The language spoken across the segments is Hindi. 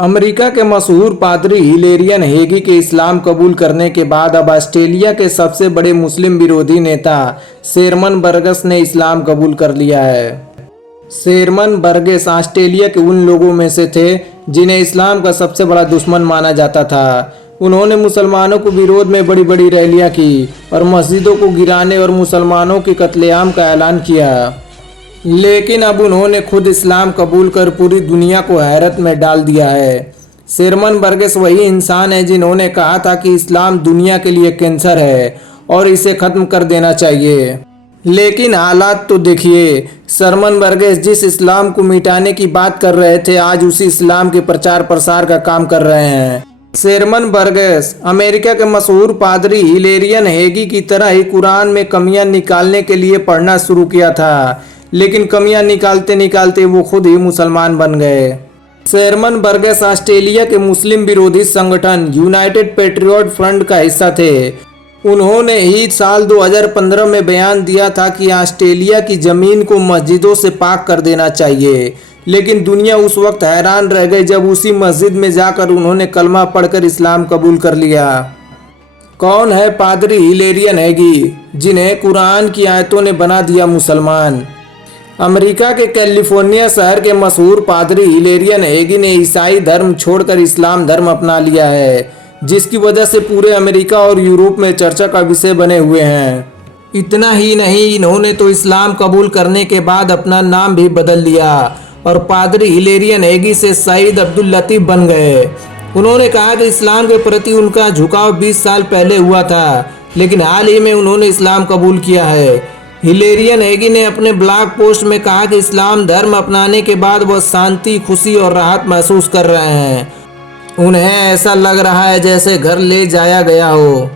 अमेरिका के मशहूर पादरी हिलेरियन हेगी के इस्लाम कबूल करने के बाद अब ऑस्ट्रेलिया के सबसे बड़े मुस्लिम विरोधी नेता शेरमन बर्गस ने इस्लाम कबूल कर लिया है। शेरमन बर्गस ऑस्ट्रेलिया के उन लोगों में से थे जिन्हें इस्लाम का सबसे बड़ा दुश्मन माना जाता था। उन्होंने मुसलमानों को विरोध में बड़ी बड़ी रैलियां की और मस्जिदों को गिराने और मुसलमानों की कत्लेआम का ऐलान किया। लेकिन अब उन्होंने खुद इस्लाम कबूल कर पूरी दुनिया को हैरत में डाल दिया है। शेरमन बर्गस वही इंसान है जिन्होंने कहा था कि इस्लाम दुनिया के लिए कैंसर है और इसे ख़त्म कर देना चाहिए। लेकिन हालात तो देखिए, शेरमन बर्गस जिस इस्लाम को मिटाने की बात कर रहे थे आज उसी इस्लाम के प्रचार प्रसार का काम कर रहे हैं। शेरमन बर्गस अमेरिका के मशहूर पादरी हिलेरियन हेगी की तरह ही कुरान में कमियां निकालने के लिए पढ़ना शुरू किया था, लेकिन कमियां निकालते निकालते वो खुद ही मुसलमान बन गए। शेरमन बर्गस ऑस्ट्रेलिया के मुस्लिम विरोधी संगठन यूनाइटेड पैट्रियट फ्रंट का हिस्सा थे। उन्होंने ही साल 2015 में बयान दिया था कि ऑस्ट्रेलिया की ज़मीन को मस्जिदों से पाक कर देना चाहिए, लेकिन दुनिया उस वक्त हैरान रह गई जब उसी मस्जिद में जाकर उन्होंने कलमा पढ़कर इस्लाम कबूल कर लिया। कौन है पादरी हिलेरियन हेगी जिन्हें कुरान की आयतों ने बना दिया मुसलमान? अमेरिका के कैलिफोर्निया शहर के मशहूर पादरी हिलेरियन हेगी ने ईसाई धर्म छोड़कर इस्लाम धर्म अपना लिया है, जिसकी वजह से पूरे अमेरिका और यूरोप में चर्चा का विषय बने हुए हैं। इतना ही नहीं, इन्होंने तो इस्लाम कबूल करने के बाद अपना नाम भी बदल लिया और पादरी हिलेरियन हेगी से सईद अब्दुल लतीफ बन गए। उन्होंने कहा कि इस्लाम के प्रति उनका झुकाव 20 साल पहले हुआ था, लेकिन हाल ही में उन्होंने इस्लाम कबूल किया है। हिलेरियन हेगी ने अपने ब्लॉग पोस्ट में कहा कि इस्लाम धर्म अपनाने के बाद वह शांति, खुशी और राहत महसूस कर रहे हैं। उन्हें ऐसा लग रहा है जैसे घर ले जाया गया हो।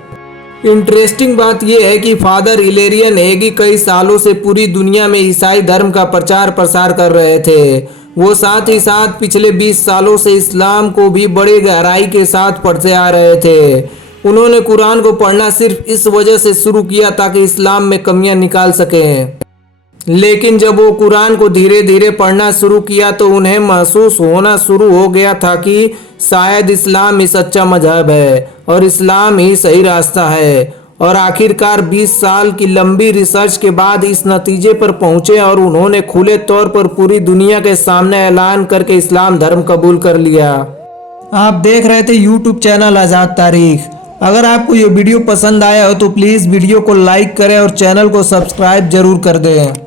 इंटरेस्टिंग बात यह है कि फादर हिलेरियन हेगी कई सालों से पूरी दुनिया में ईसाई धर्म का प्रचार प्रसार कर रहे थे। वो साथ ही साथ पिछले 20 सालों से इस्लाम को भी बड़े गहराई के साथ पढ़ते आ रहे थे। उन्होंने कुरान को पढ़ना सिर्फ इस वजह से शुरू किया ताकि इस्लाम में कमियां निकाल सकें। लेकिन जब वो कुरान को धीरे धीरे पढ़ना शुरू किया तो उन्हें महसूस होना शुरू हो गया था कि शायद इस्लाम ही सच्चा मजहब है और इस्लाम ही सही रास्ता है। और आखिरकार 20 साल की लंबी रिसर्च के बाद इस नतीजे पर पहुंचे और उन्होंने खुले तौर पर पूरी दुनिया के सामने ऐलान करके इस्लाम धर्म कबूल कर लिया। आप देख रहे थे यूट्यूब चैनल आज़ाद तारीख। अगर आपको ये वीडियो पसंद आया हो तो प्लीज़ वीडियो को लाइक करें और चैनल को सब्सक्राइब जरूर कर दें।